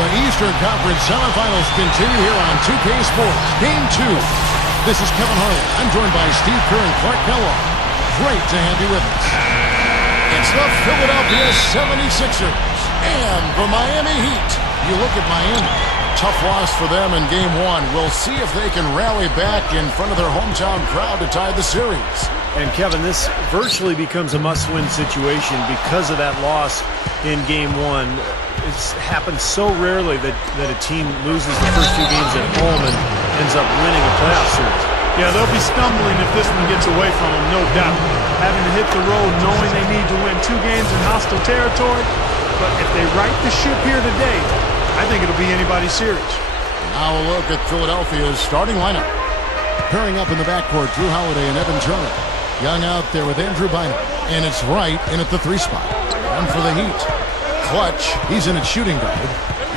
The Eastern Conference semifinals continue here on 2K Sports. Game 2. This is Kevin Harlan. I'm joined by Steve Kerr and Clark Kellogg. Great to have you with us. It's the Philadelphia 76ers and the Miami Heat. You look at Miami. Tough loss for them in Game 1. We'll see if they can rally back in front of their hometown crowd to tie the series. And Kevin, this virtually becomes a must-win situation because of that loss in Game 1. It's happened so rarely that a team loses the first two games at home and ends up winning a playoff series. Yeah, they'll be stumbling if this one gets away from them, no doubt. Having to hit the road knowing they need to win 2 games in hostile territory. But if they right the ship here today, I think it'll be anybody's series. Now a look at Philadelphia's starting lineup. Pairing up in the backcourt, Drew Holiday and Evan Turner. Young out there with Andrew Bynum. And it's Wright in at the 3 spot. And for the Heat, Clutch, he's in at shooting guard.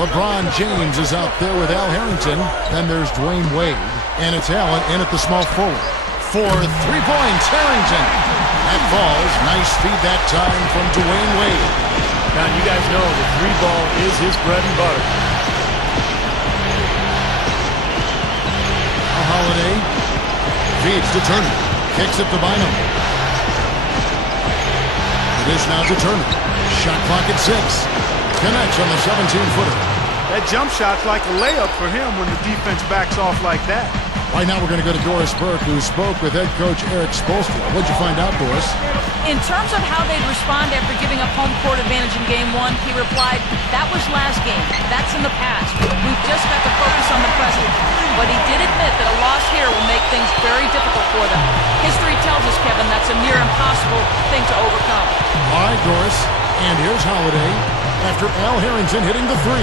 LeBron James is out there with Al Harrington. Then there's Dwayne Wade. And it's Allen in at the small forward. For 3 points, Harrington. That falls. Nice feed that time from Dwayne Wade. Now, you guys know the 3-ball is his bread and butter. Now Holiday feeds to Turner. Kicks it to Bynum. It is now to Turner. Shot clock at 6. Connects on the 17-footer. That jump shot's like a layup for him when the defense backs off like that. Right now we're going to go to Doris Burke, who spoke with head coach Eric Spoelstra. What'd you find out, Doris? In terms of how they'd respond after giving up home court advantage in Game 1, he replied, that was last game. That's in the past. We've just got to focus on the present. But he did admit that a loss here will make things very difficult for them. History tells us, Kevin, that's a near impossible thing to overcome. All right, Doris. And here's Holiday after Al Harrington hitting the 3.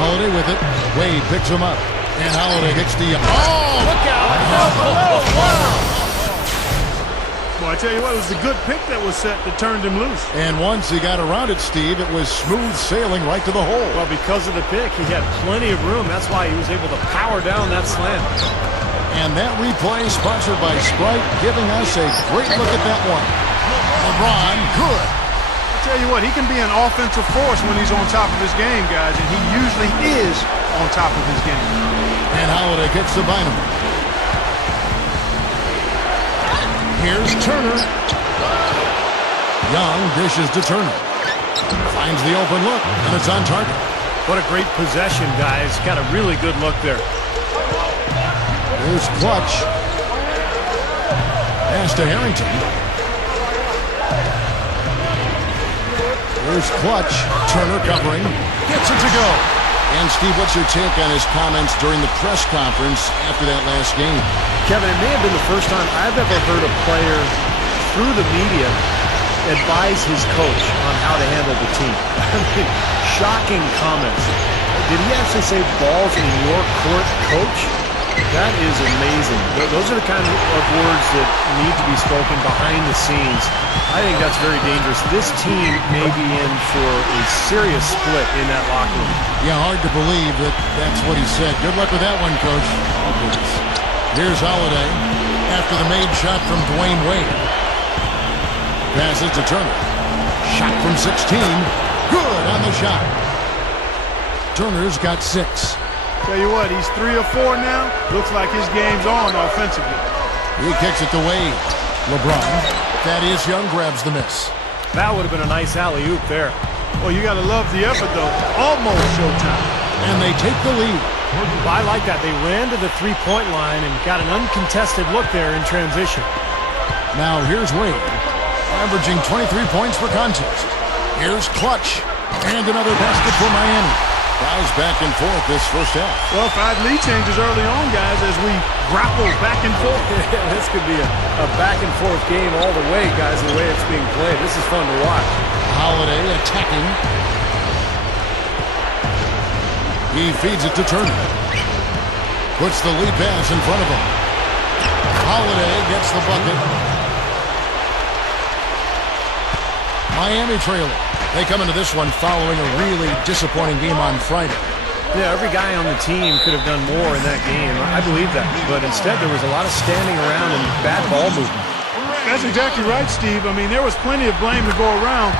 Holiday with it. Wade picks him up. And Holiday hits the... Oh! Look out! Well, I tell you what, it was a good pick that was set that turned him loose. And once he got around it, Steve, it was smooth sailing right to the hole. Well, because of the pick, he had plenty of room. That's why he was able to power down that slam. And that replay sponsored by Sprite, giving us a great look at that one. LeBron, good. I tell you what, he can be an offensive force when he's on top of his game, guys, and he usually is on top of his game. And Holiday gets to Bynum. Here's Turner. Young dishes to Turner. Finds the open look, and it's on target. What a great possession, guys. Got a really good look there. Here's Clutch. Pass to Harrington. Here's Clutch. Turner covering. Gets it to go. And, Steve, what's your take on his comments during the press conference after that last game? Kevin, it may have been the first time I've ever heard a player through the media advise his coach on how to handle the team. I mean, shocking comments. Did he actually say balls in your court, coach? That is amazing. Those are the kind of words that need to be spoken behind the scenes. I think that's very dangerous. This team may be in for a serious split in that locker room. Yeah, hard to believe that that's what he said. Good luck with that one, Coach. Here's Holiday after the made shot from Dwayne Wade. Passes to Turner. Shot from 16. Good on the shot. Turner's got 6. Tell you what, he's 3 or 4 now. Looks like his game's on offensively. He kicks it to Wade. LeBron. Thaddeus Young grabs the miss. That would have been a nice alley-oop there. Well, you got to love the effort, though. Almost showtime. And they take the lead. I like that. They ran to the 3-point line and got an uncontested look there in transition. Now here's Wade, averaging 23 points per contest. Here's Clutch. And another basket for Miami. Fouls back and forth this first half. Well, 5 lead changes early on, guys, as we grapple back and forth. This could be a back-and-forth game all the way, guys, the way it's being played. This is fun to watch. Holiday attacking. He feeds it to Turner. Puts the lead pass in front of him. Holiday gets the bucket. Miami trailing. They come into this one following a really disappointing game on Friday. Yeah, every guy on the team could have done more in that game. I believe that. But instead, there was a lot of standing around and bad ball movement. That's exactly right, Steve. I mean, there was plenty of blame to go around.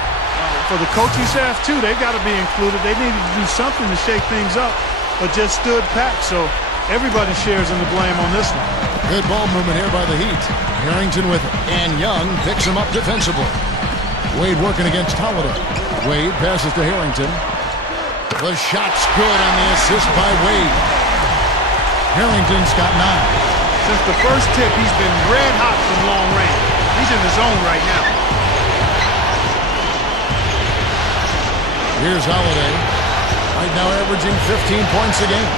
for the coaching staff, too, they've got to be included. They needed to do something to shake things up, but just stood pat. So everybody shares in the blame on this one. Good ball movement here by the Heat. Harrington with it. And Young picks him up defensively. Wade working against Holiday. Wade passes to Harrington. The shot's good on the assist by Wade. Harrington's got 9. Since the first tip, he's been red hot from long range. He's in the zone right now. Here's Holiday. Right now averaging 15 points a game.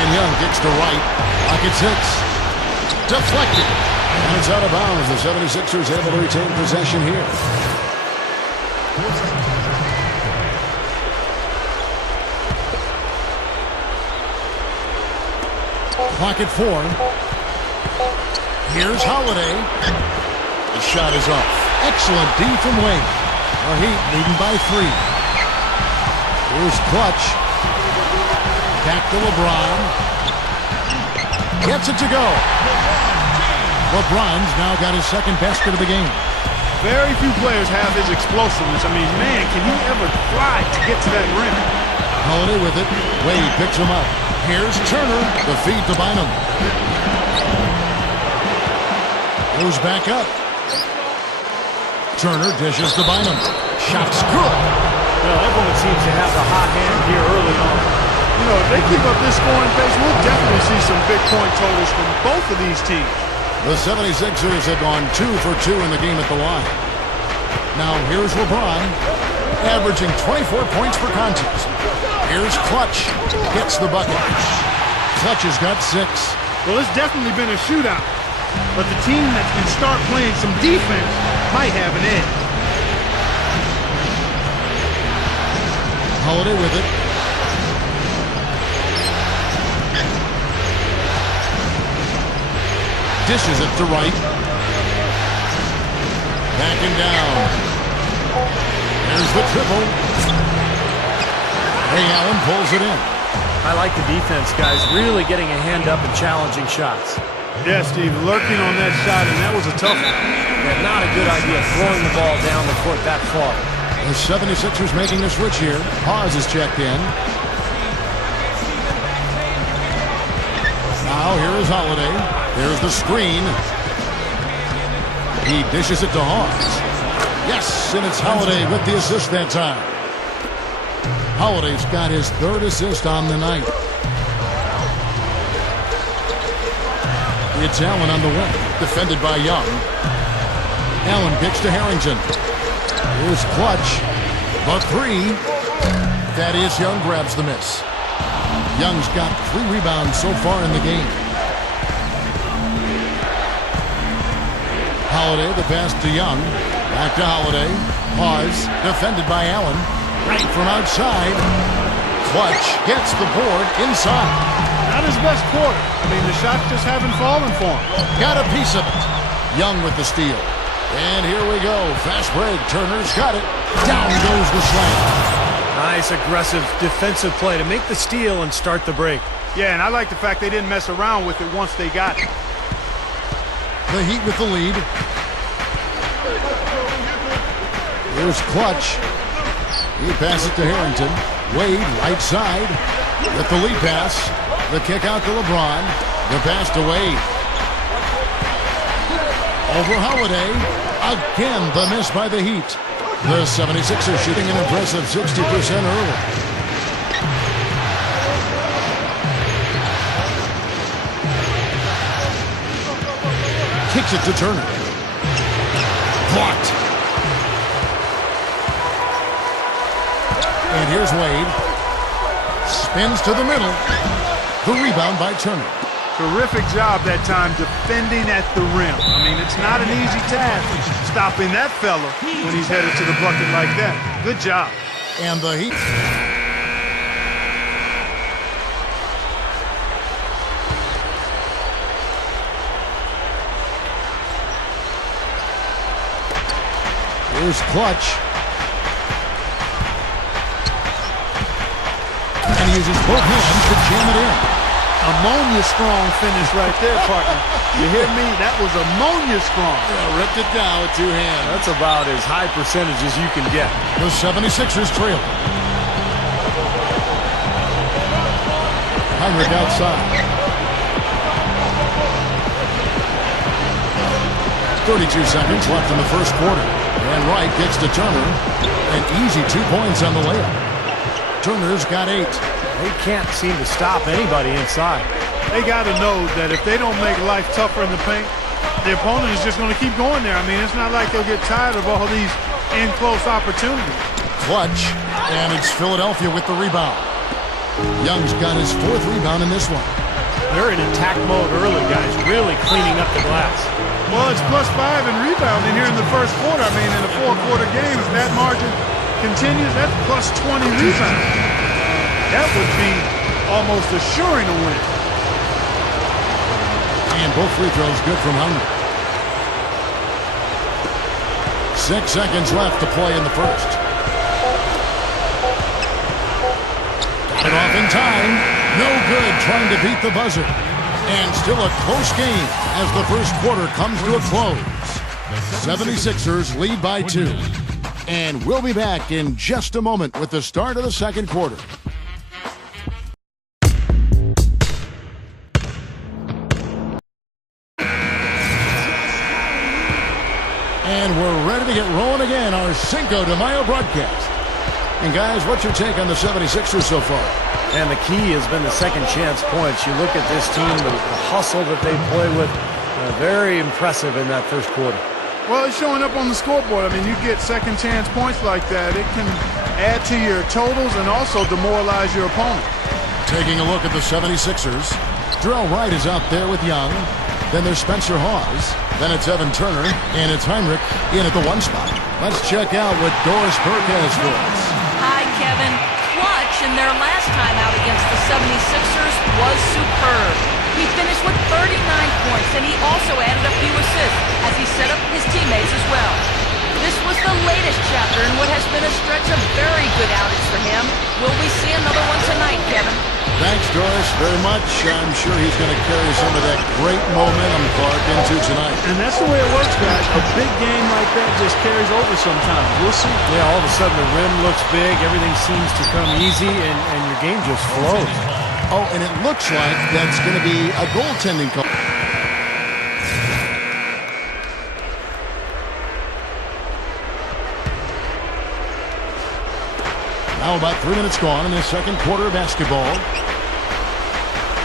And Young gets to right. Rockets hits. Deflected. And it's out of bounds. The 76ers able to retain possession here. Clock at 4. Here's Holiday. The shot is off. Excellent D from Wade. The Heat leading by 3. Here's Clutch. Back to LeBron. Gets it to go. LeBron's now got his second basket of the game. Very few players have his explosiveness. I mean, man, can he ever fly to get to that rim? Holiday with it. Wade picks him up. Here's Turner. The feed to Bynum. Goes back up. Turner dishes to Bynum. Shot's good. Well, everyone seems to have the hot hand here early on. You know, if they keep up this scoring pace, we'll definitely see some big point totals from both of these teams. The 76ers have gone 2 for 2 in the game at the line. Now here's LeBron, averaging 24 points per contest. Here's Clutch, gets the bucket. Clutch has got 6. Well, it's definitely been a shootout, but the team that can start playing some defense might have an edge. Holiday with it. Dishes it to right. Backing down. There's the triple. Ray Allen pulls it in. I like the defense, guys, really getting a hand up and challenging shots. Yeah, Steve, lurking on that shot, and that was a tough one. Yeah, not a good idea throwing the ball down the court that far. The 76ers making a switch here. Pause is checked in. Now here is Holiday. There's the screen. He dishes it to Hawes. Yes, and it's Holiday with the assist that time. Holiday's got his 3rd assist on the night. It's Allen on the wing, defended by Young. Allen kicks to Harrington. Here's Clutch. The 3. That is Young grabs the miss. Young's got 3 rebounds so far in the game. Holiday, the pass to Young. Back to Holiday. Pause. Defended by Allen. Right from outside. Clutch gets the board inside. Not his best quarter. I mean, the shots just haven't fallen for him. Got a piece of it. Young with the steal. And here we go. Fast break. Turner's got it. Down goes the slam. Nice, aggressive defensive play to make the steal and start the break. Yeah, and I like the fact they didn't mess around with it once they got it. The Heat with the lead. Here's Clutch. He passes to Harrington. Wade, right side. With the lead pass. The kick out to LeBron. The pass to Wade. Over Holiday. Again, the miss by the Heat. The 76ers shooting an impressive 60% early. Kicks it to Turner. Blocked. And here's Wade. Spins to the middle. The rebound by Turner. Terrific job that time defending at the rim. I mean, it's not an easy task stopping that fella when he's headed to the bucket like that. Good job. And the Heat. Here's Clutch. And he uses both hands to jam it in. Ammonia strong finish right there, partner. You hear me? That was ammonia strong. Yeah, ripped it down with two hands. That's about as high percentage as you can get. The 76ers trail. Heinrich outside. 32 seconds left in the first quarter. And Wright gets to Turner. An easy 2 points on the layup. Turner's got 8. They can't seem to stop anybody inside. They got to know that if they don't make life tougher in the paint, the opponent is just going to keep going there. I mean, it's not like they'll get tired of all these in-close opportunities. Clutch, and it's Philadelphia with the rebound. Young's got his 4th rebound in this one. They're in attack mode early, guys, really cleaning up the glass. Well, it's +5 in rebounding here in the first quarter. I mean, in a 4-quarter game, if that margin continues, that's +20 rebounds. That would be almost assuring a win. And both free throws good from Heinrich. 6 seconds left to play in the first. Got it off in time. No good trying to beat the buzzer. And still a close game as the first quarter comes to a close. 76ers lead by 2. And we'll be back in just a moment with the start of the second quarter. And we're ready to get rolling again, our Cinco de Mayo broadcast. And guys, what's your take on the 76ers so far? And the key has been the second chance points. You look at this team, the hustle that they play with, very impressive in that first quarter. Well, it's showing up on the scoreboard. I mean, you get second chance points like that, it can add to your totals and also demoralize your opponent. Taking a look at the 76ers, Jarrell Wright is out there with Young. Then there's Spencer Hawes. Then it's Evan Turner. And it's Heinrich in at the 1 spot. Let's check out what Doris Burke has for us. Hi, Kevin. Clutch in their last time out against the 76ers was superb. He finished with 39 points, and he also added a few assists as he set up his teammates as well. This was the latest chapter in what has been a stretch of very good outings for him. Will we see another one tonight, Kevin? Thanks, Doris, very much. I'm sure he's going to carry some of that great momentum, Clark, into tonight. And that's the way it works, guys. A big game like that just carries over sometimes. We'll see. Yeah, all of a sudden the rim looks big. Everything seems to come easy, and your game just flows. Oh, and it looks like that's going to be a goaltending call. Now about 3 minutes gone in the second quarter of basketball.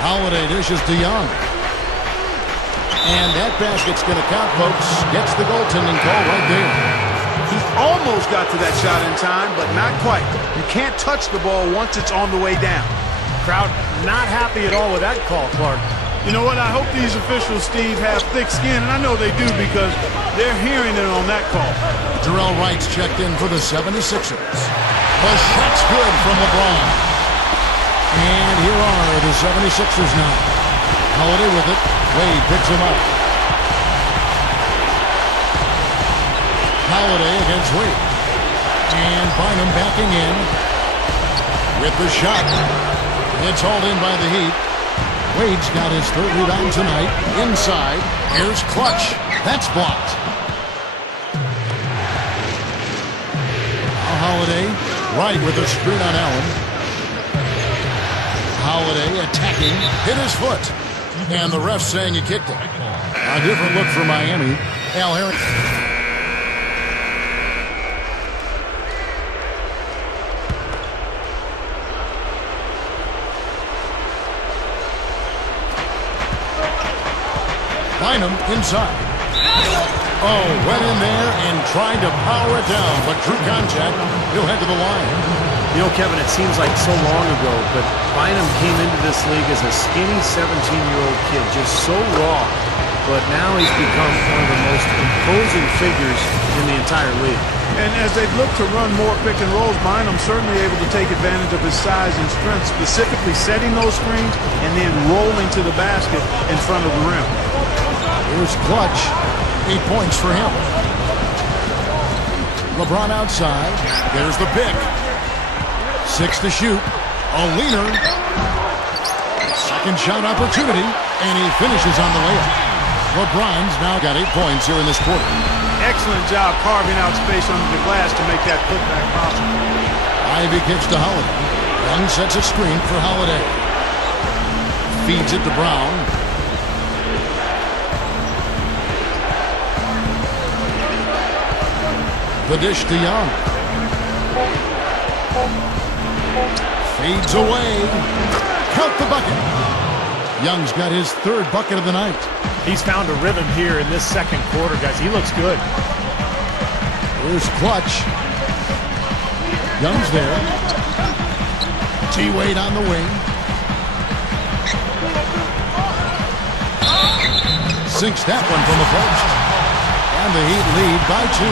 Holiday dishes to Young. And that basket's going to count, folks. Gets the goaltending call right there. He almost got to that shot in time, but not quite. You can't touch the ball once it's on the way down. Crowd not happy at all with that call, Clark. You know what? I hope these officials, Steve, have thick skin, and I know they do because they're hearing it on that call. Jarrell Wright's checked in for the 76ers. The shot's good from LeBron. And here are the 76ers now. Holiday with it. Wade picks him up. Holiday against Wade. And Bynum backing in with the shot. It's hauled in by the Heat. Wade's got his 3rd rebound tonight. Inside. Here's Clutch. That's blocked. Now Holiday. Right with a screen on Allen. Holiday attacking. Hit his foot. And the ref saying he kicked it. A different look for Miami. Al Harrington. Bynum inside. Oh, went in there and tried to power it down, but drew contact. He'll head to the line. You know, Kevin, it seems like so long ago, but Bynum came into this league as a skinny 17-year-old kid, just so raw. But now he's become one of the most imposing figures in the entire league. And as they look to run more pick and rolls, Bynum's certainly able to take advantage of his size and strength, specifically setting those screens and then rolling to the basket in front of the rim. Here's Clutch. 8 points for him. LeBron outside. There's the pick. 6 to shoot. A leaner. Second shot opportunity, and he finishes on the layup. LeBron's now got 8 points here in this quarter. Excellent job carving out space under the glass to make that putback possible. Ivy kicks to Holiday. Young sets a screen for Holiday. Feeds it to Brown. The dish to Young. Fades away. Count the bucket. Young's got his third bucket of the night. He's found a rhythm here in this second quarter, guys. He looks good. Here's Clutch. Young's there. T-Wade on the wing. Sinks that one from the post. And the Heat lead by 2.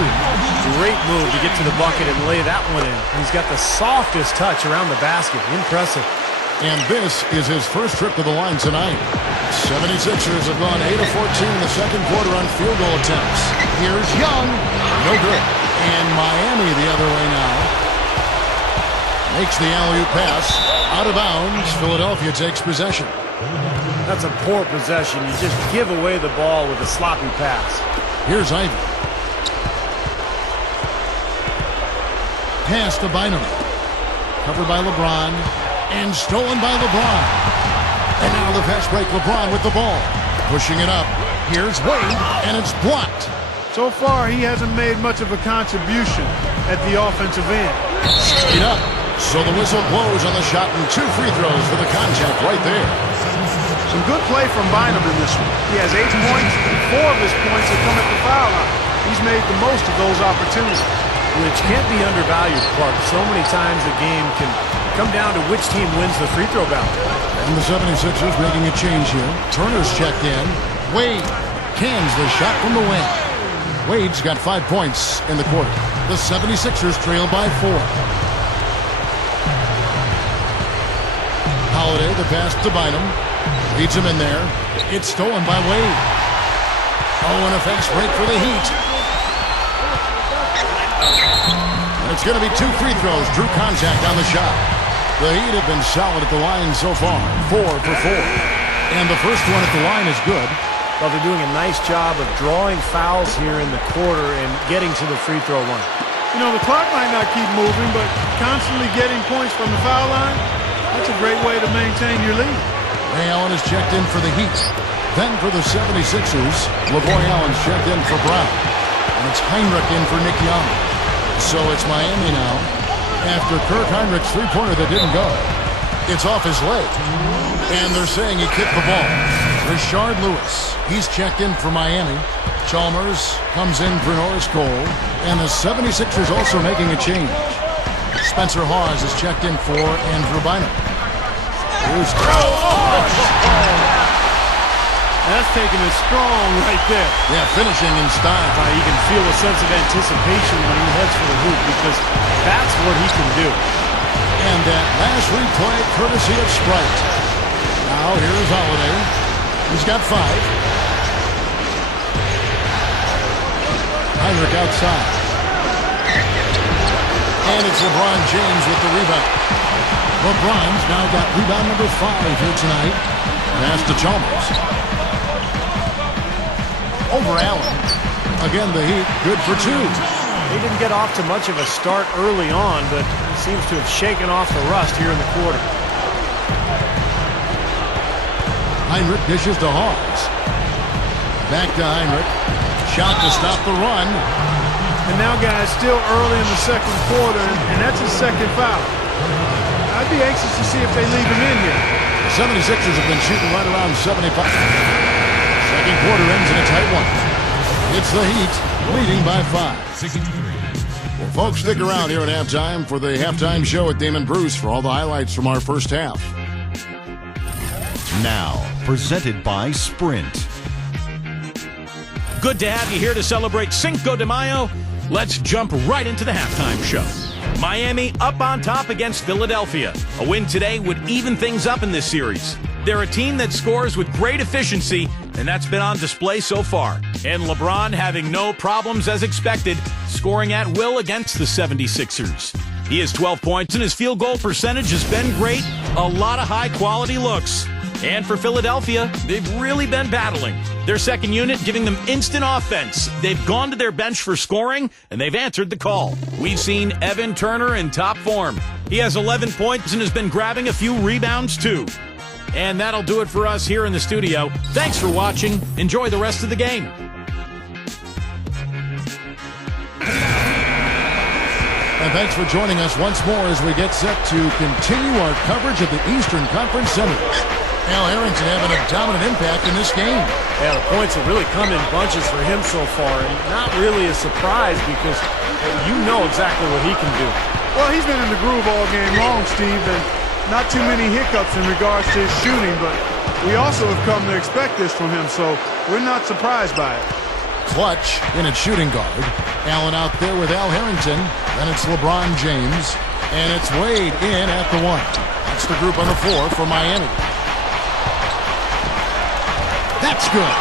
Great move to get to the bucket and lay that one in. He's got the softest touch around the basket. Impressive. And this is his first trip to the line tonight. 76ers have gone 8 of 14 in the second quarter on field goal attempts. Here's Young. No good. And Miami the other way now. Makes the alley-oop pass. Out of bounds. Philadelphia takes possession. That's a poor possession. You just give away the ball with a sloppy pass. Here's Ivy. Pass to Bynum. Covered by LeBron. And stolen by LeBron. And now the fast break. LeBron with the ball. Pushing it up. Here's Wade. And it's blocked. So far, he hasn't made much of a contribution at the offensive end. Straight up. So the whistle blows on the shot and 2 free throws for the contact right there. Some good play from Bynum in this one. He has 8 points, and 4 of his points have come at the foul line. He's made the most of those opportunities. Which can't be undervalued, Clark. So many times the game can come down to which team wins the free throw battle. And the 76ers making a change here. Turner's checked in. Wade cans the shot from the wing. Wade's got 5 points in the quarter. The 76ers trail by 4. Holiday, the pass to Bynum. Leads him in there. It's stolen by Wade. Oh, and a fast break for the Heat. And it's going to be 2 free throws. Drew contact on the shot. The Heat have been solid at the line so far. 4 for 4. And the first one at the line is good. Well, they're doing a nice job of drawing fouls here in the quarter and getting to the free throw line. You know, the clock might not keep moving, but constantly getting points from the foul line, that's a great way to maintain your lead. Ray Allen is checked in for the Heat. Then for the 76ers, LaVoy Allen's checked in for Brown. And it's Heinrich in for Nick Young. So it's Miami now. After Kirk Heinrich's three-pointer that didn't go. It's off his leg. And they're saying he kicked the ball. Rashard Lewis, he's checked in for Miami. Chalmers comes in for Norris Cole. And the 76ers also making a change. Spencer Hawes is checked in for Andrew Bynum. Here's That's taking it strong right there. Yeah, finishing in style. You can feel a sense of anticipation when he heads for the hoop because that's what he can do. And that last replay courtesy of Sprite. Now here's Holiday. He's got 5. Heinrich outside. And it's LeBron James with the rebound. LeBron's now got rebound number 5 here tonight. Pass to Chalmers. Over Allen. Again, the Heat good for 2. They didn't get off to much of a start early on, but seems to have shaken off the rust here in the quarter. Heinrich dishes to Hawes. Back to Heinrich. Shot to stop the run. And now, guys, still early in the second quarter, and that's his second foul. I'd be anxious to see if they leave him in here. The 76ers have been shooting right around 75. Second quarter ends in a tight one. It's the Heat leading by 5. Well, folks, stick around here at halftime for the halftime show with Damon Bruce for all the highlights from our first half. Now, presented by Sprint. Good to have you here to celebrate Cinco de Mayo. Let's jump right into the halftime show. Miami up on top against Philadelphia. A win today would even things up in this series. They're a team that scores with great efficiency, and that's been on display so far. And LeBron having no problems as expected, scoring at will against the 76ers. He has 12 points, and his field goal percentage has been great. A lot of high-quality looks. And for Philadelphia, they've really been battling. Their second unit giving them instant offense. They've gone to their bench for scoring, and they've answered the call. We've seen Evan Turner in top form. He has 11 points and has been grabbing a few rebounds, too. And that'll do it for us here in the studio. Thanks for watching. Enjoy the rest of the game. And thanks for joining us once more as we get set to continue our coverage of the Eastern Conference Semis. Al Harrington having a dominant impact in this game. Yeah, the points have really come in bunches for him so far, and not really a surprise because you know exactly what he can do. Well, he's been in the groove all game long, Steve, and not too many hiccups in regards to his shooting, but we also have come to expect this from him, so we're not surprised by it. Clutch in at shooting guard. Allen out there with Al Harrington. Then it's LeBron James. And it's Wade in at the 1. That's the group on the floor for Miami. That's good.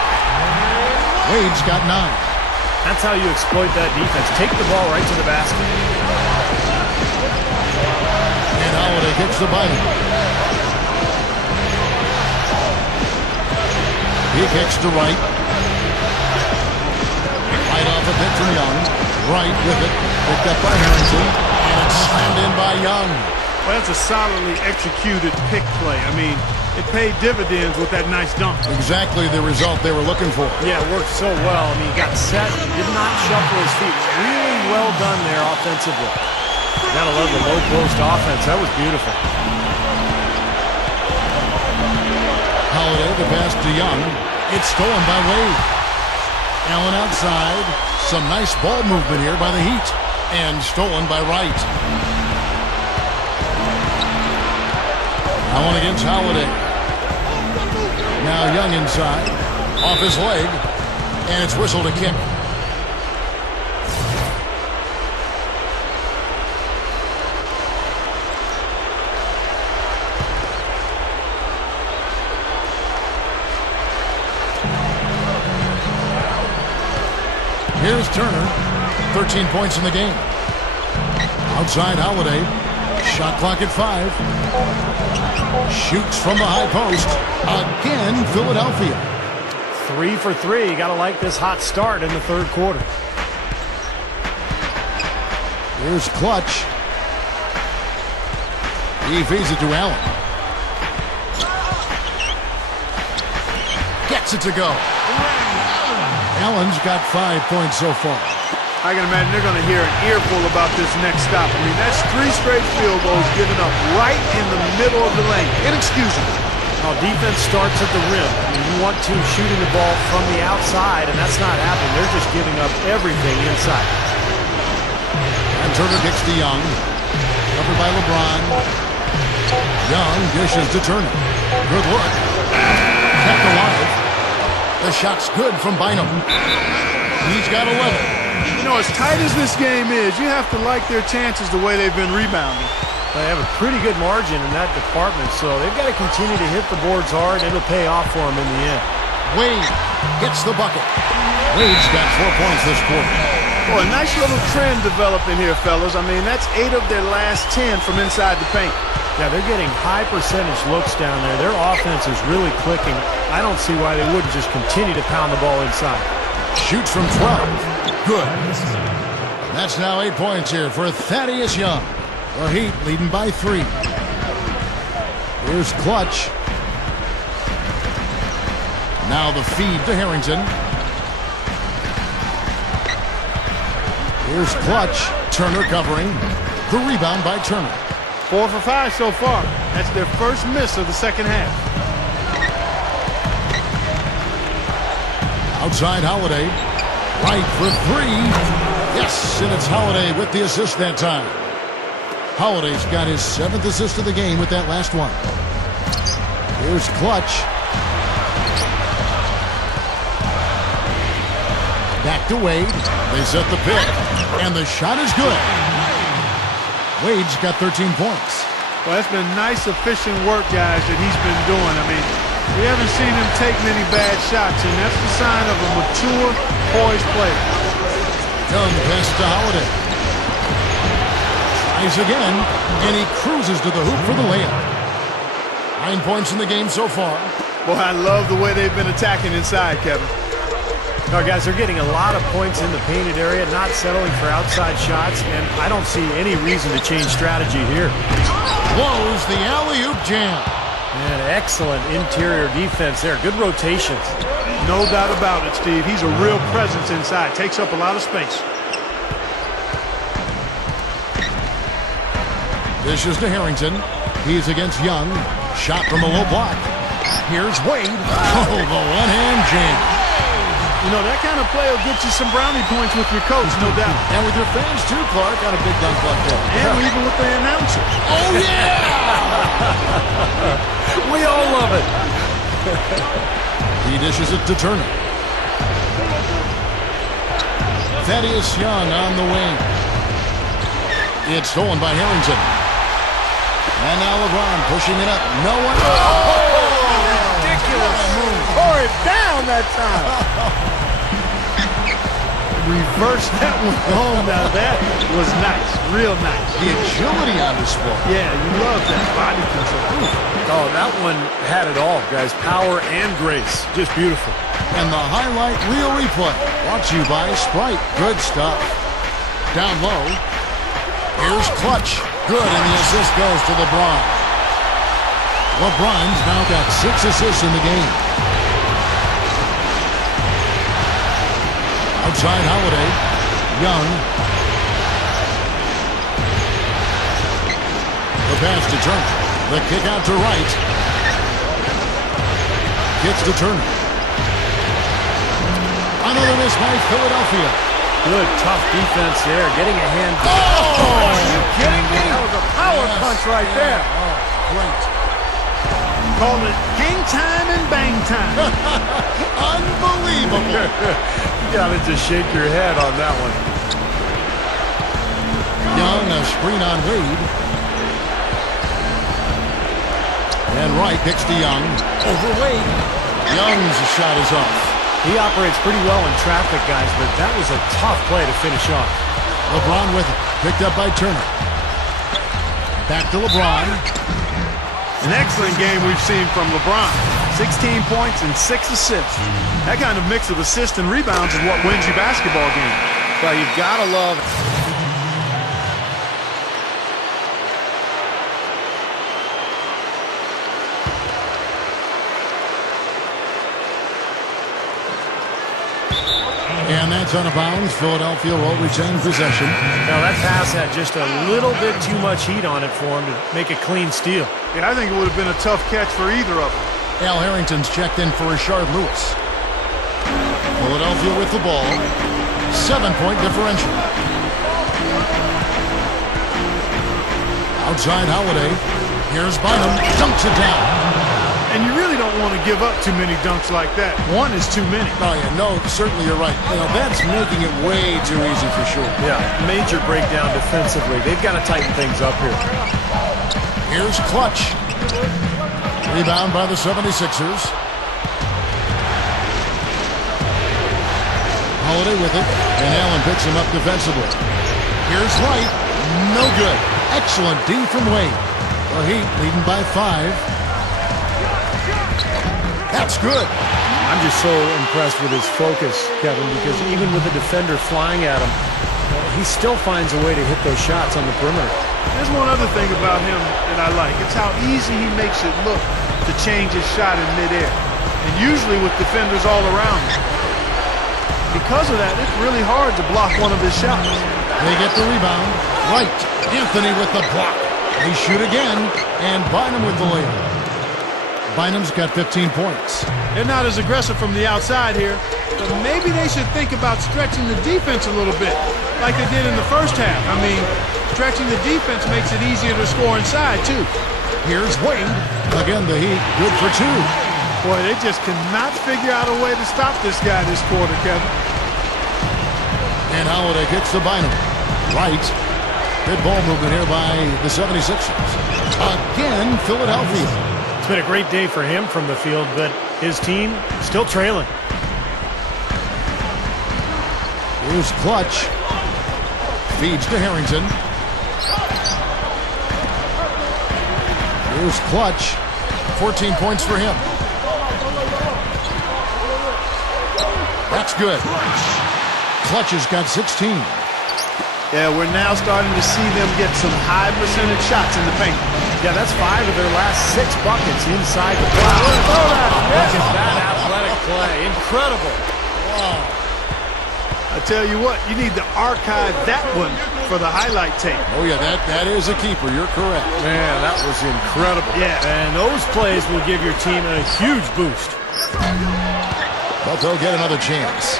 Wade's got 9. That's how you exploit that defense. Take the ball right to the basket. And Holiday kicks the button. He kicks to right. Right off a bit from Young. Right with it. Picked up by Harrington. And it's slammed in by Young. Well, that's a solidly executed pick play. I mean, it paid dividends with that nice dunk. Exactly the result they were looking for. Yeah, it worked so well. I mean, he got set, did not shuffle his feet. Really well done there offensively. You gotta love the low post offense. That was beautiful. Holiday, the pass to Young. It's stolen by Wade. Allen outside. Some nice ball movement here by the Heat. And stolen by Wright. Allen against Holiday. Now Young inside. Off his leg. And it's whistled a kick. Here's Turner. 13 points in the game. Outside Holiday. Shot clock at 5. Shoots from the high post. Again, Philadelphia. 3 for 3. You got to like this hot start in the third quarter. Here's Clutch. He feeds it to Allen. Gets it to go. Allen's got 5 points so far. I can imagine they're going to hear an earful about this next stop. I mean, that's 3 straight field goals given up right in the middle of the lane. Inexcusable. Now, defense starts at the rim. I mean, you want teams shooting the ball from the outside, and that's not happening. They're just giving up everything inside. And Turner kicks to Young. Covered by LeBron. Young dishes to Turner. Good look. Kept alive. The shot's good from Bynum. He's got 11. You know, as tight as this game is, you have to like their chances the way they've been rebounding. They have a pretty good margin in that department, so they've got to continue to hit the boards hard. It'll pay off for them in the end. Wade gets the bucket. Wade's got 4 points this quarter. Boy, a nice little trend developing here, fellas. I mean, that's 8 of their last 10 from inside the paint. Yeah, they're getting high percentage looks down there. Their offense is really clicking. I don't see why they wouldn't just continue to pound the ball inside. Shoots from 12. Good. That's now 8 points here for Thaddeus Young. The Heat leading by 3. Here's Clutch. Now the feed to Harrington. Here's Clutch. Turner covering. The rebound by Turner. 4 for 5 so far. That's their first miss of the second half. Outside Holiday. Right for 3. Yes, and it's Holiday with the assist that time. Holiday's got his 7th assist of the game with that last one. Here's Clutch. Back to Wade. They set the pick. And the shot is good. Wade's got 13 points. Well, that's been nice, efficient work, guys, that he's been doing. I mean, we haven't seen him take many bad shots, and that's the sign of a mature, poised player. Young pass to Holiday. Tries again, and he cruises to the hoop for the layup. 9 points in the game so far. Boy, I love the way they've been attacking inside, Kevin. All right, guys, they're getting a lot of points in the painted area, not settling for outside shots, and I don't see any reason to change strategy here. Blows the alley-oop jam. And excellent interior defense there. Good rotations. No doubt about it, Steve. He's a real presence inside. Takes up a lot of space. Dishes to Harrington. He's against Young. Shot from the low block. Here's Wade. Oh, the one-hand jam. You know, that kind of play will get you some brownie points with your coach, no doubt. And with your fans, too, Clark, on a big dunk like that. And even with the announcers. Oh, yeah! We all love it. He dishes it to Turner. Thaddeus Young on the wing. It's stolen by Harrington. And now LeBron pushing it up. No one. Oh, ridiculous. Tore it down that time. Reverse that one home. Now that was nice. Real nice. The agility on display. Yeah, you love that body control. Oh, that one had it all, guys. Power and grace. Just beautiful. And the highlight reel replay. Brought to you by Sprite. Good stuff. Down low. Here's Clutch. Good, and the assist goes to LeBron. LeBron's now got 6 assists in the game. Outside Holiday. Young. The pass to Turner. The kick out to right. Gets to Turner. Another miss by Philadelphia. Good, tough defense there. Getting a hand. Oh! Are you kidding me? That was a power punch right there. Oh, great. Call it hang time and bang time. Unbelievable. You gotta just shake your head on that one. Young, a screen on Wade. And Wright picks to Young. Over Wade. Young's shot is off. He operates pretty well in traffic, guys, but that was a tough play to finish off. LeBron with it. Picked up by Turner. Back to LeBron. An excellent game we've seen from LeBron. 16 points and 6 assists. That kind of mix of assists and rebounds is what wins you basketball games. Well, you've got to love it. And that's out of bounds. Philadelphia will retain possession. Now, that pass had just a little bit too much heat on it for him to make a clean steal. Yeah, I think it would have been a tough catch for either of them. Al Harrington's checked in for Rashard Lewis. Philadelphia with the ball. 7-point differential. Outside Holiday. Here's Bynum. Dunks it down. And you really don't want to give up too many dunks like that. One is too many. Oh, yeah, no, certainly you're right. You know, that's making it way too easy for sure. Yeah, major breakdown defensively. They've got to tighten things up here. Here's Clutch. Rebound by the 76ers. Holiday with it, and Allen picks him up defensively. Here's Wright. No good. Excellent D from Wade. The Heat leading by 5. That's good. I'm just so impressed with his focus, Kevin, because even with the defender flying at him, he still finds a way to hit those shots on the perimeter. There's one other thing about him that I like. It's how easy he makes it look to change his shot in midair. And usually with defenders all around him. Because of that, it's really hard to block one of his shots. They get the rebound. Right. Anthony with the block. They shoot again, and Bynum with the layup. Bynum's got 15 points. They're not as aggressive from the outside here, but maybe they should think about stretching the defense a little bit, like they did in the first half. I mean, stretching the defense makes it easier to score inside, too. Here's Wade. Again, the Heat, good for 2. Boy, they just cannot figure out a way to stop this guy this quarter, Kevin. And Holiday gets to Bynum. Right. Good ball movement here by the 76ers. Again, Philadelphia. It's been a great day for him from the field, but his team still trailing. Here's Clutch. Feeds to Harrington. Here's Clutch. 14 points for him. That's good. Clutch has got 16. Yeah, we're now starting to see them get some high percentage shots in the paint. Yeah, that's 5 of their last 6 buckets inside the paint. Oh, Look at that athletic play. Incredible. Wow. I tell you what, you need to archive that one for the highlight tape. Oh, yeah, that is a keeper. You're correct. Man, that was incredible. Yeah. And those plays will give your team a huge boost. But they'll get another chance.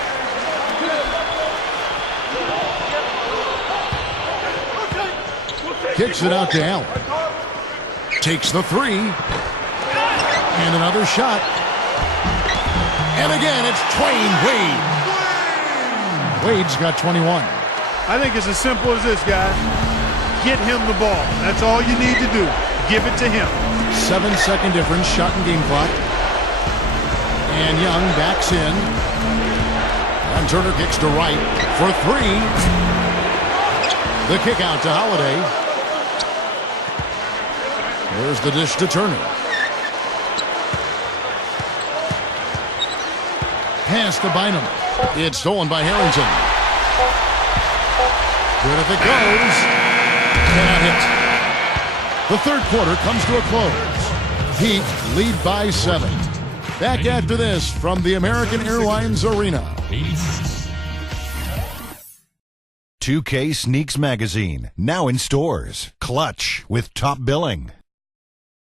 Kicks it out to Allen. Takes the 3. And another shot. And again, it's Dwayne Wade. Wade's got 21. I think it's as simple as this, guys. Get him the ball. That's all you need to do. Give it to him. 7-second difference, shot and game clock. And Young backs in. And Turner kicks to right for 3. The kick out to Holiday. There's the dish to Turner. Pass to Bynum. It's stolen by Harrington. Good if it goes. Cannot hit. The third quarter comes to a close. Heat lead by 7. Back after this from the American Airlines Arena. 2K Sneaks Magazine, now in stores. Clutch with top billing.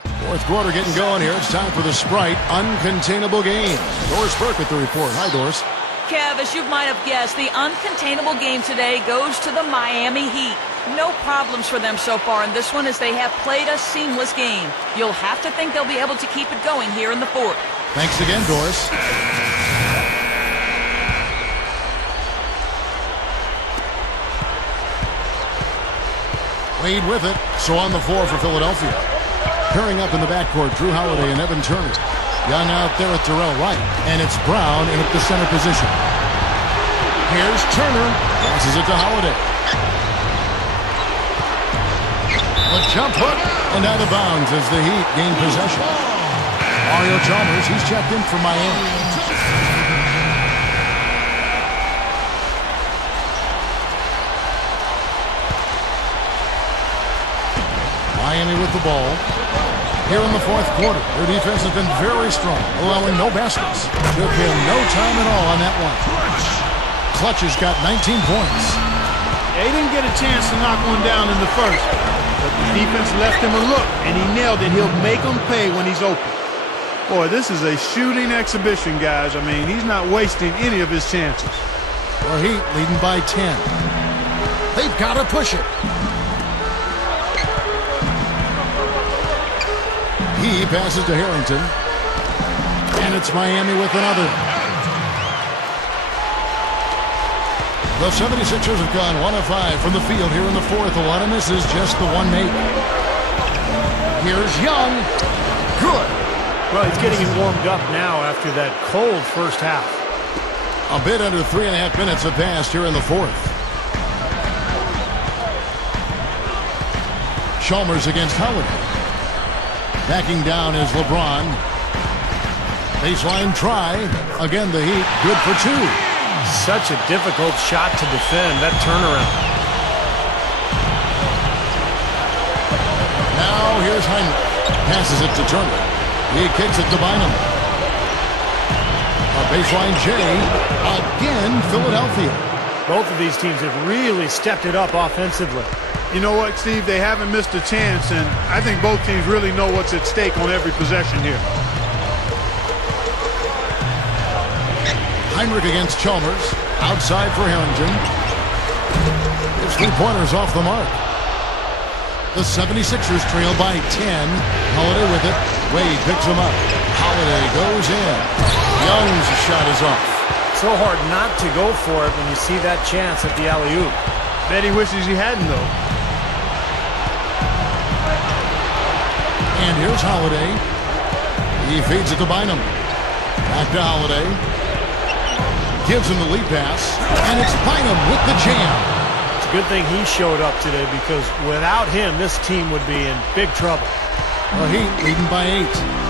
Fourth quarter getting going here. It's time for the Sprite Uncontainable Game. Doris Burke with the report. Hi, Doris. Kev, as you might have guessed, the uncontainable game today goes to the Miami Heat. No problems for them so far in this one as they have played a seamless game. You'll have to think they'll be able to keep it going here in the fourth. Thanks again, Doris. Wade with it, so on the floor for Philadelphia. Pairing up in the backcourt, Drew Holiday and Evan Turner. Young out there with Terrell Wright, and it's Brown in at the center position. Here's Turner, passes it to Holiday. The jump hook, and out of bounds as the Heat gain possession. Mario Chalmers, he's checked in for Miami. Miami with the ball. Here in the fourth quarter, their defense has been very strong, allowing no baskets. Took him no time at all on that one. Clutch has got 19 points. They didn't get a chance to knock one down in the first, but the defense left him a look, and he nailed it. He'll make them pay when he's open. Boy, this is a shooting exhibition, guys. I mean, he's not wasting any of his chances. The Heat leading by 10. They've got to push it. He passes to Harrington. And it's Miami with another. The 76ers have gone 1 of 5 from the field here in the fourth. A lot of misses, just the one made. Here's Young. Good. Well, he's getting it warmed up now after that cold first half. A bit under 3.5 minutes have passed here in the fourth. Chalmers against Howard. Backing down is LeBron. Baseline try. Again, the Heat. Good for 2. Such a difficult shot to defend, that turnaround. Now here's Heinrich. Passes it to Turner. He kicks it to Bynum. A baseline J. Again, Philadelphia. Both of these teams have really stepped it up offensively. You know what, Steve? They haven't missed a chance, and I think both teams really know what's at stake on every possession here. Heinrich against Chalmers. Outside for Harrington. His three-pointers off the mark. The 76ers trail by 10. Holiday with it. Wade picks him up. Holiday goes in. Young's shot is off. So hard not to go for it when you see that chance at the alley-oop. Bet he wishes he hadn't, though. And here's Holiday. He feeds it to Bynum. Back to Holiday. Gives him the lead pass. And it's Bynum with the jam. It's a good thing he showed up today because without him, this team would be in big trouble. The Heat leading by 8.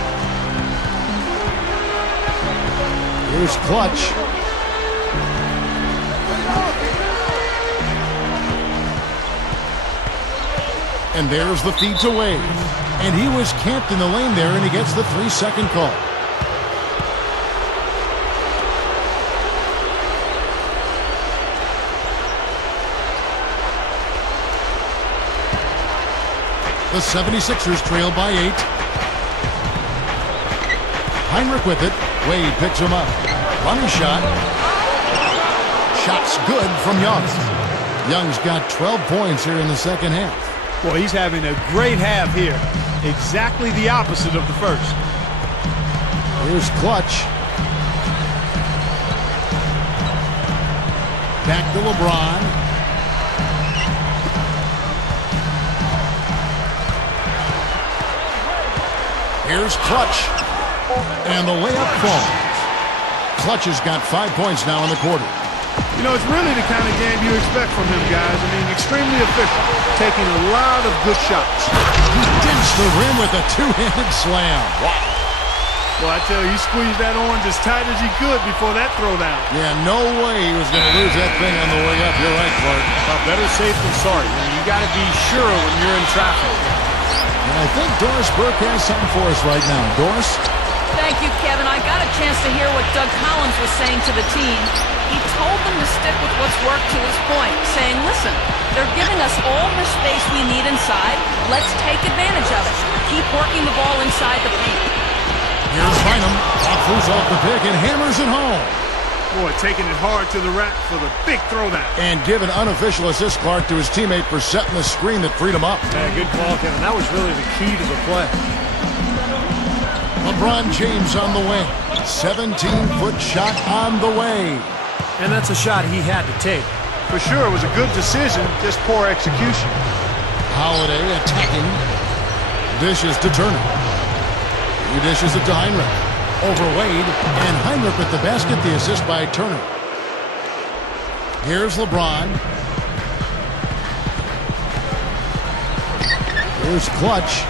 Here's Clutch. And there's the feed to Wade. And he was camped in the lane there, and he gets the 3-second call. The 76ers trail by 8. Heinrich with it. Wade picks him up. Running shot. Shot's good from Young. Young's got 12 points here in the second half. Boy, he's having a great half here. Exactly the opposite of the first. Here's Clutch. Back to LeBron. Here's Clutch. And the layup falls. Clutch has got 5 points now in the quarter. You know, it's really the kind of game you expect from him, guys. I mean, extremely efficient, taking a lot of good shots. He digs the rim with a two-handed slam. Wow. Well, I tell you, he squeezed that orange as tight as he could before that throwdown. Yeah, no way he was going to lose that thing on the way up. You're right, Clark. Better safe than sorry. I mean, you got to be sure when you're in traffic. And I think Doris Burke has something for us right now. Doris? Thank you, Kevin. I got a chance to hear what Doug Collins was saying to the team. He told them to stick with what's worked to his point, saying, listen, they're giving us all the space we need inside. Let's take advantage of it. Keep working the ball inside the paint. Here's Bynum. Throws off the pick and hammers it home. Boy, taking it hard to the rack for the big throwdown. And give an unofficial assist, Clark, to his teammate for setting the screen that freed him up. Yeah, good call, Kevin. That was really the key to the play. LeBron James on the way. 17-foot shot on the way. And that's a shot he had to take. For sure, it was a good decision, just poor execution. Holiday attacking. Dishes to Turner. He dishes it to Heinrich. Over Wade, and Heinrich with the basket, the assist by Turner. Here's LeBron. Here's Clutch.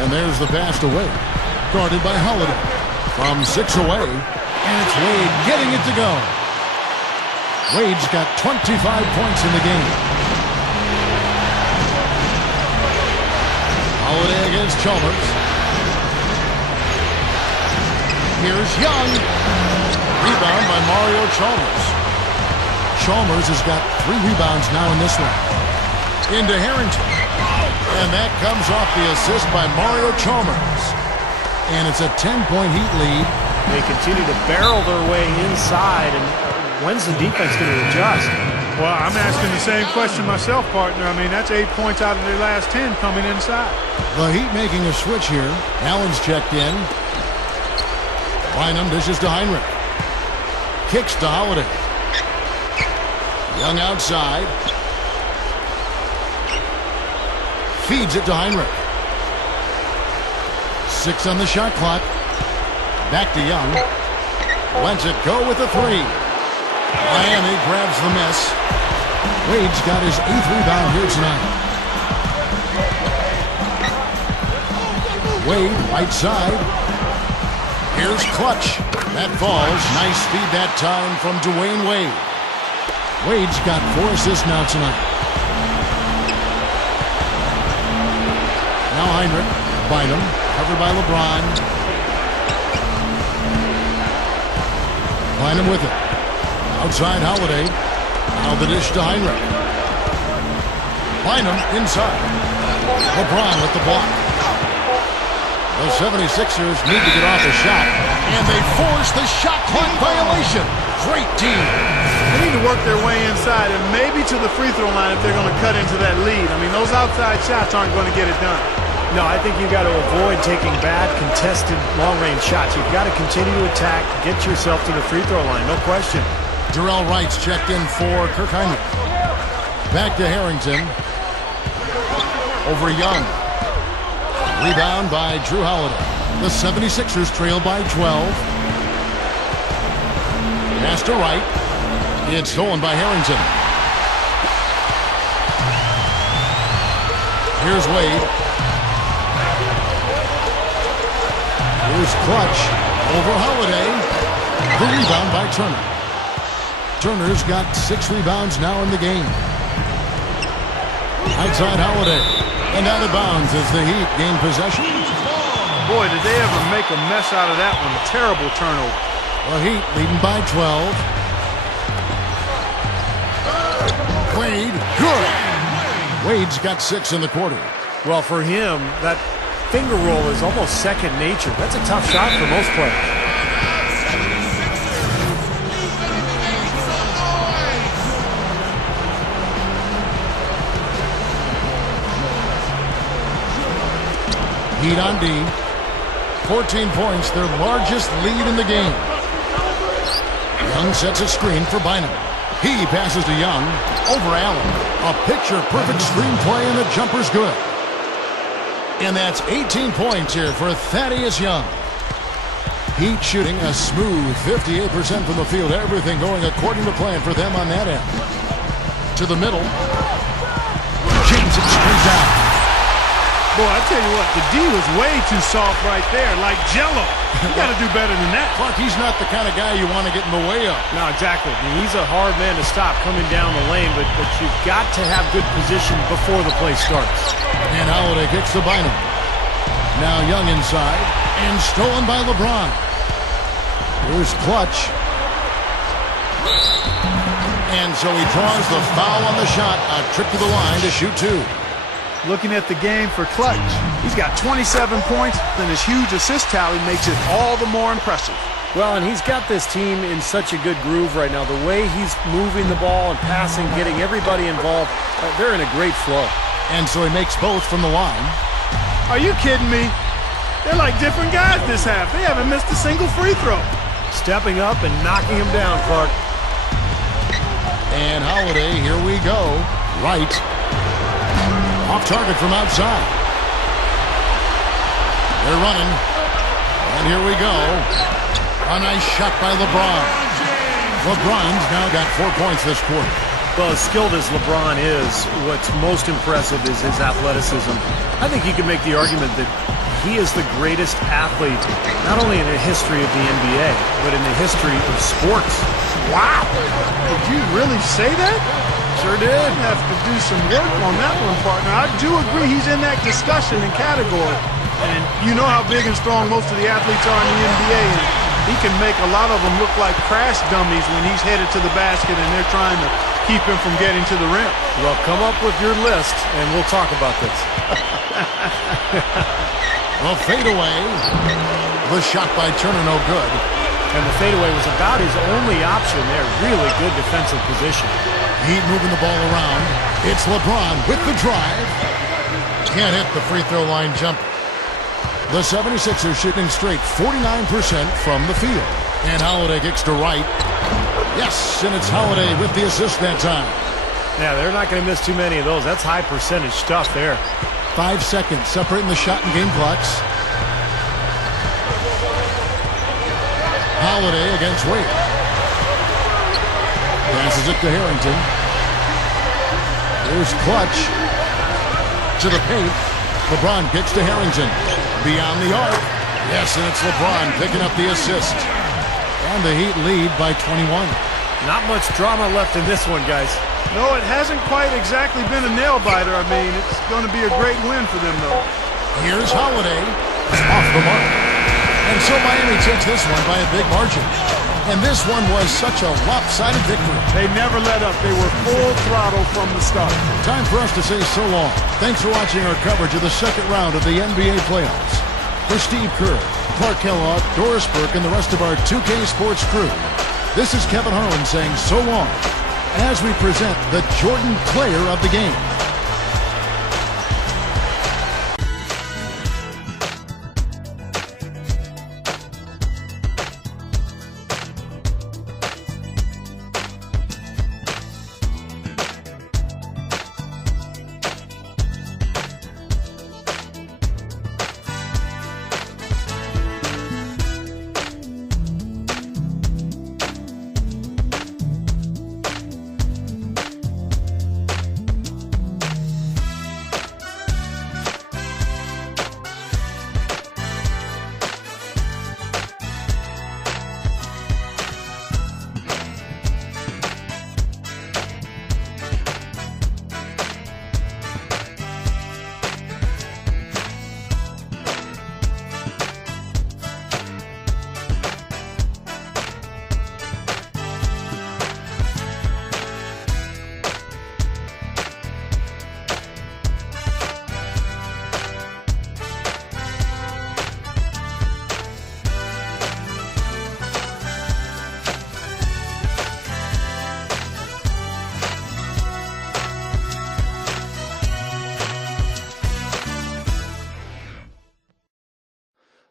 And there's the pass to Wade. Guarded by Holiday. From 6 away, and it's Wade getting it to go. Wade's got 25 points in the game. Holiday against Chalmers. Here's Young. Rebound by Mario Chalmers. Chalmers has got 3 rebounds now in this one. Into Harrington. And that comes off the assist by Mario Chalmers. And it's a 10-point Heat lead. They continue to barrel their way inside. And when's the defense going to adjust? Well, I'm asking the same question myself, partner. I mean, that's 8 points out of their last 10 coming inside. The Heat making a switch here. Allen's checked in. Bynum dishes to Heinrich. Kicks to Holiday. Young outside. Feeds it to Heinrich. 6 on the shot clock. Back to Young. Lets it go with a 3. Miami grabs the miss. Wade's got his 8th rebound here tonight. Wade, right side. Here's Clutch. That falls. Nice speed that time from Dwayne Wade. Wade's got 4 assists now tonight. Now Heinrich. Bynum. Covered by LeBron. Bynum with it. Outside Holiday. Now the dish to Heinrich. Bynum inside. LeBron with the block. The 76ers need to get off a shot, and they force the shot clock violation. Great team. They need to work their way inside and maybe to the free throw line if they're going to cut into that lead. I mean, those outside shots aren't going to get it done. No, I think you've got to avoid taking bad, contested, long-range shots. You've got to continue to attack, get yourself to the free throw line, no question. Jarrell Wright's checked in for Kirk Heinrich. Back to Harrington. Over Young. Rebound by Drew Holiday. The 76ers trail by 12. Pass to Wright. It's stolen by Harrington. Here's Wade. Here's Clutch over Holiday. The rebound by Turner. Turner's got 6 rebounds now in the game. Outside Holiday. And out of bounds as the Heat gain possession. Boy, did they ever make a mess out of that one. A terrible turnover. The Heat leading by 12. Wade, good. Wade's got 6 in the quarter. Well, for him, that finger roll is almost second nature. That's a tough shot for most players. Heat on D. 14 points, their largest lead in the game. Young sets a screen for Bynum. He passes to Young. Over Allen. A picture-perfect screenplay, and the jumper's good. And that's 18 points here for Thaddeus Young. Heat shooting a smooth 58% from the field. Everything going according to plan for them on that end. To the middle. James it screens out. Boy, I tell you what, the D was way too soft right there, like Jell-O. You got to do better than that. Clark, he's not the kind of guy you want to get in the way of. No, exactly. I mean, he's a hard man to stop coming down the lane, but you've got to have good position before the play starts. And Holiday kicks to Bynum. Now Young inside, and stolen by LeBron. Here's Clutch. And so he draws the foul on the shot. A trip to the line to shoot 2. Looking at the game for Clutch, he's got 27 points, and his huge assist tally makes it all the more impressive. Well, and he's got this team in such a good groove right now. The way he's moving the ball and passing, getting everybody involved, they're in a great flow. And so he makes both from the line. Are you kidding me? They're like different guys this half. They haven't missed a single free throw. Stepping up and knocking him down, Clark. And Holiday, here we go. Right. Off target from outside. They're running. And here we go. A nice shot by LeBron. LeBron's now got 4 points this quarter. Well, as skilled as LeBron is, what's most impressive is his athleticism. I think you can make the argument that he is the greatest athlete, not only in the history of the NBA, but in the history of sports. Wow! Did you really say that? Sure did. Have to do some work on that one, partner. I do agree he's in that discussion and category. And you know how big and strong most of the athletes are in the NBA. And he can make a lot of them look like crash dummies when he's headed to the basket and they're trying to keep him from getting to the rim. Well, come up with your list, and we'll talk about this. Well, fadeaway. The shot by Turner, no good. And the fadeaway was about his only option there. Really good defensive position. Heat moving the ball around. It's LeBron with the drive. Can't hit the free throw line jumper. The 76ers shooting straight 49% from the field. And Holiday kicks to right. Yes, and it's Holiday with the assist that time. Yeah, they're not going to miss too many of those. That's high percentage stuff there. 5 seconds separating the shot and game clocks. Holiday against Wade. Passes it to Harrington. Here's Clutch. To the paint. LeBron kicks to Harrington. Beyond the arc. Yes, and it's LeBron picking up the assist. And the Heat lead by 21. Not much drama left in this one, guys. No, it hasn't quite exactly been a nail-biter. I mean, it's going to be a great win for them, though. Here's Holiday. Off the mark. And so Miami takes this one by a big margin. And this one was such a lopsided victory. They never let up. They were full throttle from the start. Time for us to say so long. Thanks for watching our coverage of the second round of the NBA playoffs. For Steve Kerr, Clark Kellogg, Doris Burke, and the rest of our 2K Sports crew, this is Kevin Harlan saying so long as we present the Jordan player of the game.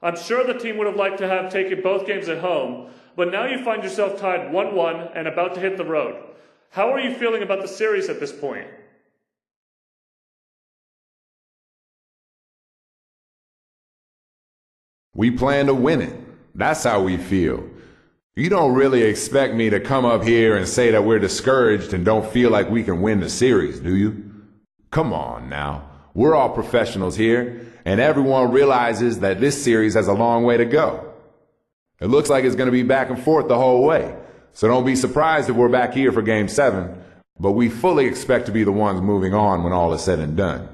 I'm sure the team would have liked to have taken both games at home, but now you find yourself tied 1-1 and about to hit the road. How are you feeling about the series at this point? We plan to win it. That's how we feel. You don't really expect me to come up here and say that we're discouraged and don't feel like we can win the series, do you? Come on now. We're all professionals here, and everyone realizes that this series has a long way to go. It looks like it's going to be back and forth the whole way, so don't be surprised if we're back here for Game 7, but we fully expect to be the ones moving on when all is said and done.